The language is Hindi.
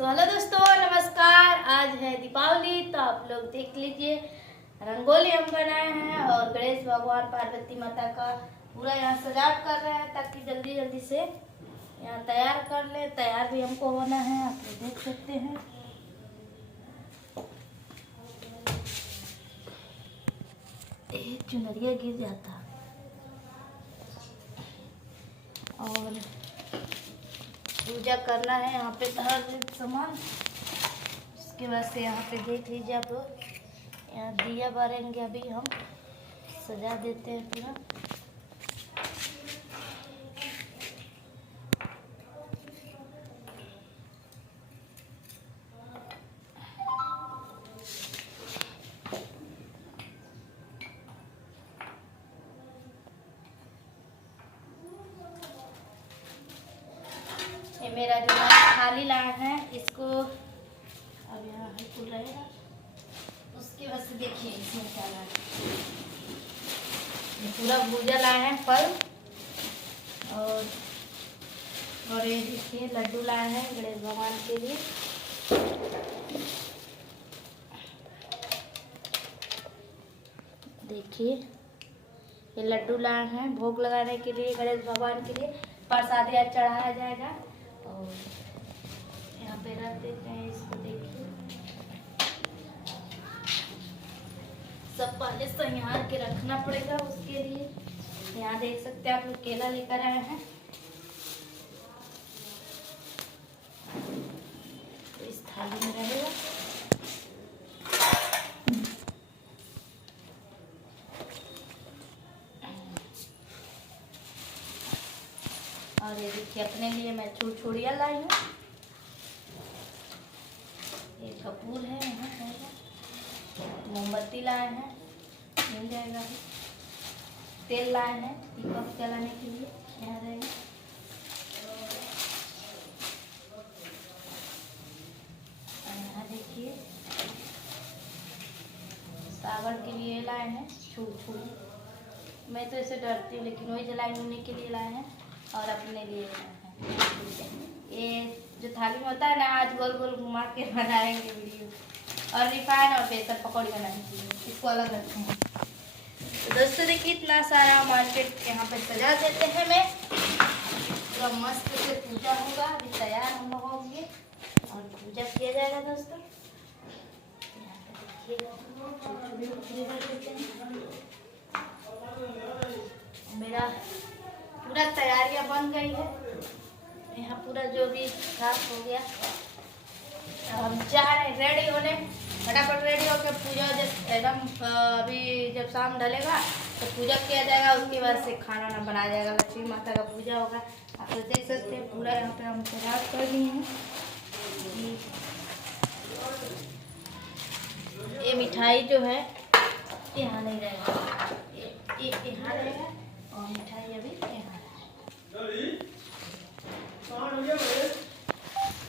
तो हेलो दोस्तों, नमस्कार। आज है दीपावली, तो आप लोग देख लीजिए रंगोली हम बनाए हैं और गणेश भगवान पार्वती माता का पूरा यहाँ सजावट कर रहे हैं ताकि जल्दी जल्दी से यहाँ तैयार कर ले। तैयार भी हमको होना है, आप लोग देख सकते हैं। एक चुनरिया गिर जाता और पूजा करना है यहाँ पे हर सामान। उसके बाद से यहाँ पे देख लीजिए आप लोग, यहाँ दिया बारेंगे। अभी हम सजा देते हैं पूरा। ये मेरा जो थाली लाया है, इसको अब यहाँ फूल रहेगा। उसके बाद से देखिए इसमें क्या लाया है। ये पूरा भूजा लाए हैं फल, और ये देखिए लड्डू लाए हैं गणेश भगवान के लिए। देखिए ये लड्डू लाए हैं भोग लगाने के लिए गणेश भगवान के लिए। प्रसाद या चढ़ाया जाएगा और यहाँ पे रख देते हैं इसको। देखिए सब पहले संभाल के रखना पड़ेगा उसके लिए। यहाँ देख सकते हैं आप लोग, केला लेकर आए हैं। तो इस थाली में रहेगा। और ये देखिए अपने लिए मैं चूड़िया लाई हूँ। ये कपूर है, यहाँ रहेगा। मोमबत्ती लाए हैं, मिल जाएगा। तेल लाए हैं दीपक जलाने के लिए, यहाँ रहेगा। यहाँ देखिए सावन के लिए लाए हैं छुरी। मैं तो इसे डरती हूँ, लेकिन वही जलाई उन्हीं के लिए लाए हैं और अपने लिए लाए हैं। ये जो थाली में होता है ना, आज गोल गोल घुमा के बनाएंगे वीडियो। और रिफाइन और बेसन पकौड़ी बनाने के लिए इसको अलग रखते हैं। तो दोस्तों देखिए इतना सारा मार्केट यहाँ पे सजा देते हैं। मैं पूरा मस्त से पूजा होगा। अभी तैयार हम लोग होंगे और पूजा किया जाएगा दोस्तों। मेरा पूरा तैयारियां बन गई है। यहाँ पूरा जो भी साफ हो गया। हम जा रहे हैं रेडी होने, फटाफट रेडी होकर पूजा जब एकदम अभी जब शाम ढलेगा तो पूजा किया जाएगा। उसके बाद से खाना ना बनाया जाएगा, लक्ष्मी माता का पूजा होगा। आप लोग देख सकते हैं पूरा यहाँ पे हम तैयार कर लिए हैं। ये मिठाई जो है यहाँ नहीं रहेगा, ये यहाँ रहेगा और मिठाई अभी यहाँ।